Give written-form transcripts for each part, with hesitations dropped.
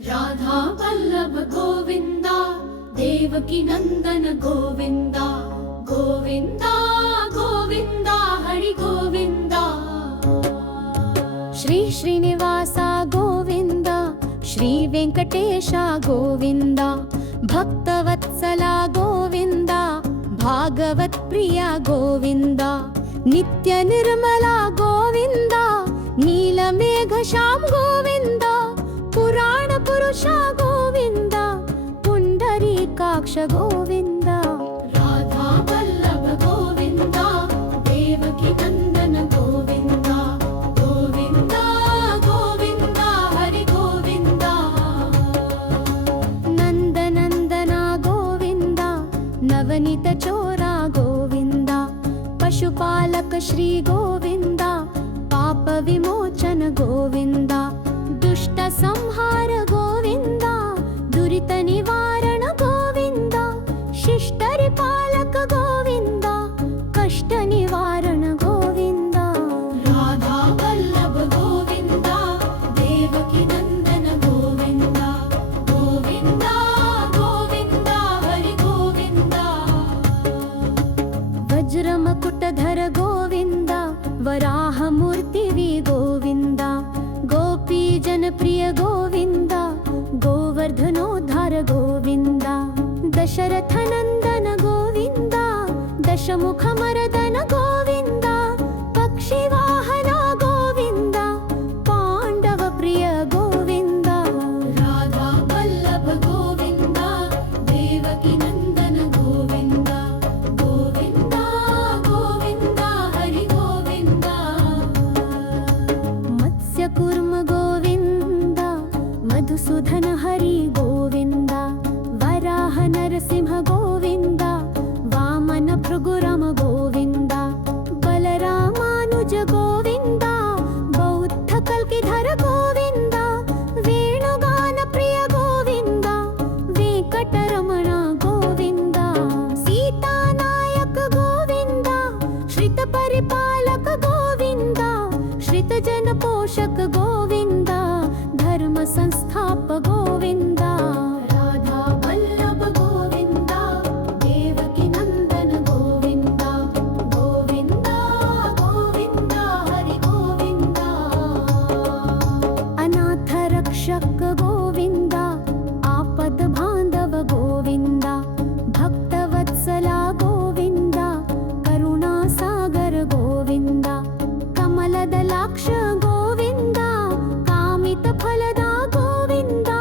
राधा वल्लभ गोविंदा, देवकी नंदन गोविंदा, गोविंदा गोविंदा हरि गोविंदा। श्री श्रीनिवासा गोविंदा, श्री वेंकटेशा गोविंदा, भक्तवत्सला गोविंदा, भागवत प्रिया गोविंदा, नित्य निर्मला गोविंदा, नीलमेघ श्याम गोविंदा, पुराण पुरुषा गोविंदा, पुंडरीकाक्ष गोविंदा। राधा वल्लभ गोविंदा, देवकी नंदन गोविंदा, गोविंदा गोविंदा हरि गोविंदा। नंदनंदना गोविंदा, नवनीत चोरा गोविंदा, पशुपालक श्री गोविंदा, पाप विमोचन गोविंदा, दुष्ट संहार गोविंदा, दुरित निवारण गोविंदा, शिष्टरि पालक गोविंदा, कष्ट निवारण गोविंदा। राधा वल्लभ गोविंदा, देवकी नंदन गोविंदा, गोविंदा गोविंदा हरि गोविंदा। वज्र मुकुटधर गोविंदा, वराह मूर्ति गोविंदा, गोपी जन प्रिय गोविंदा, गोवर्धनोद्धार गोविंदा, दशरथ नंदन गोविंदा, दशमुख मर्दन गोविंदा, पक्षी वाहना गोविंदा, पांडव प्रिय गोविंदा। राधा वल्लभ गोविंदा, देवकी नंदन गोविंदा, गोविंदा गोविंदा हरि गोविंदा। मत्स्य कूर्म गोविंदा, मधुसूदन हरि गोविंदा, वराह नरसिंह गोविंदा, वामन भृगुराम गोविंदा, बलरामानुज गोविंदा, बौद्ध कल्किधर गोविंदा, वेणुगान प्रिय गोविंदा, वेंकटरमण गोविंदा, सीतानायक गोविंदा, श्रित परिपालक गोविंदा, श्रित जन पोषक गोविंदा, धर्म संस्थाप गोविंदा। राधा वल्लभ गोविंदा, देवकी नंदन गोविंदा, गोविंदा गोविंदा हरि गोविंदा। अनाथ रक्षक गोविंदा, आपद बांधव गोविंदा, भक्तवत्सला गोविंदा, करुणा सागर गोविंदा, कमलदलाक्ष गोविंदा, कामित फलदा गोविंदा,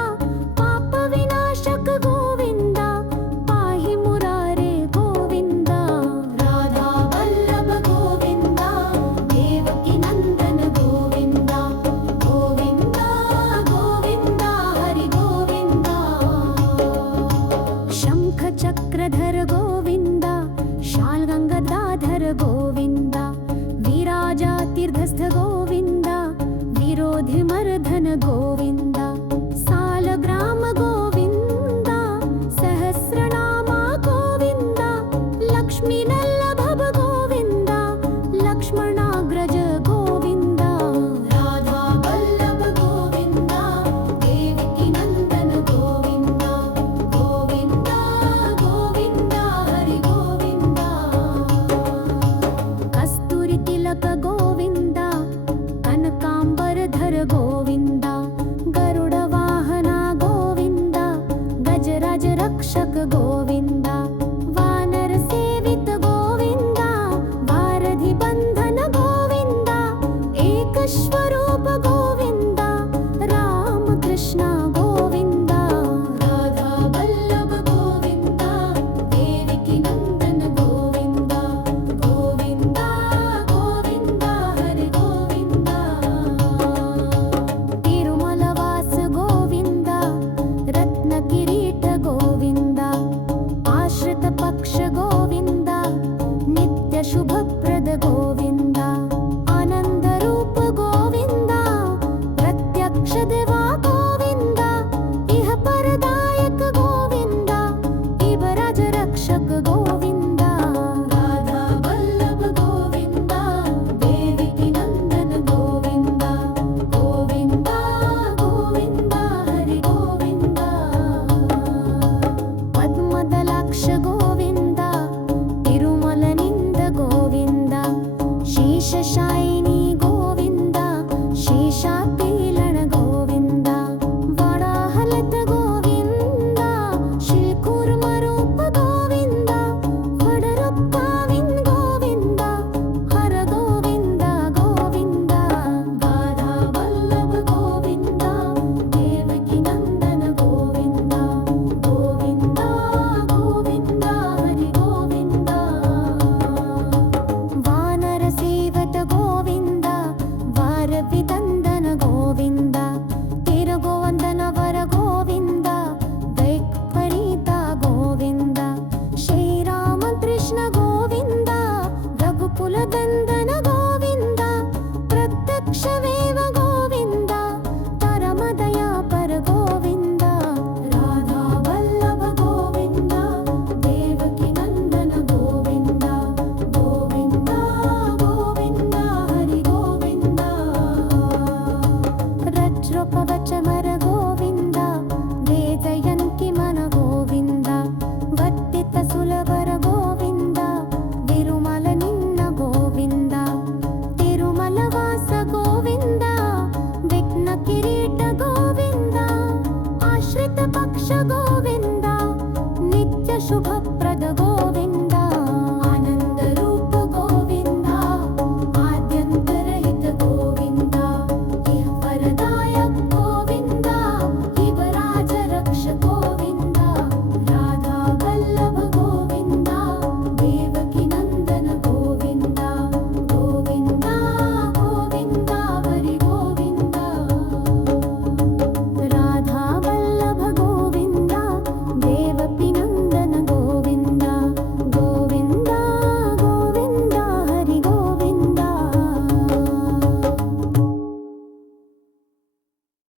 गो